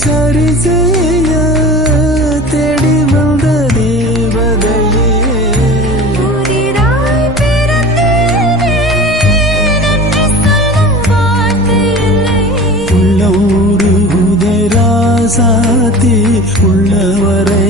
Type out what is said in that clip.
சரி செய்ய தேடி வந்த தேவதையே புதிதாய் பிறந்தேனே நன்றி சொல்ல வார்த்தை இல்லை உள்ள ஊரு உதராசாத்தி உள்ளவரை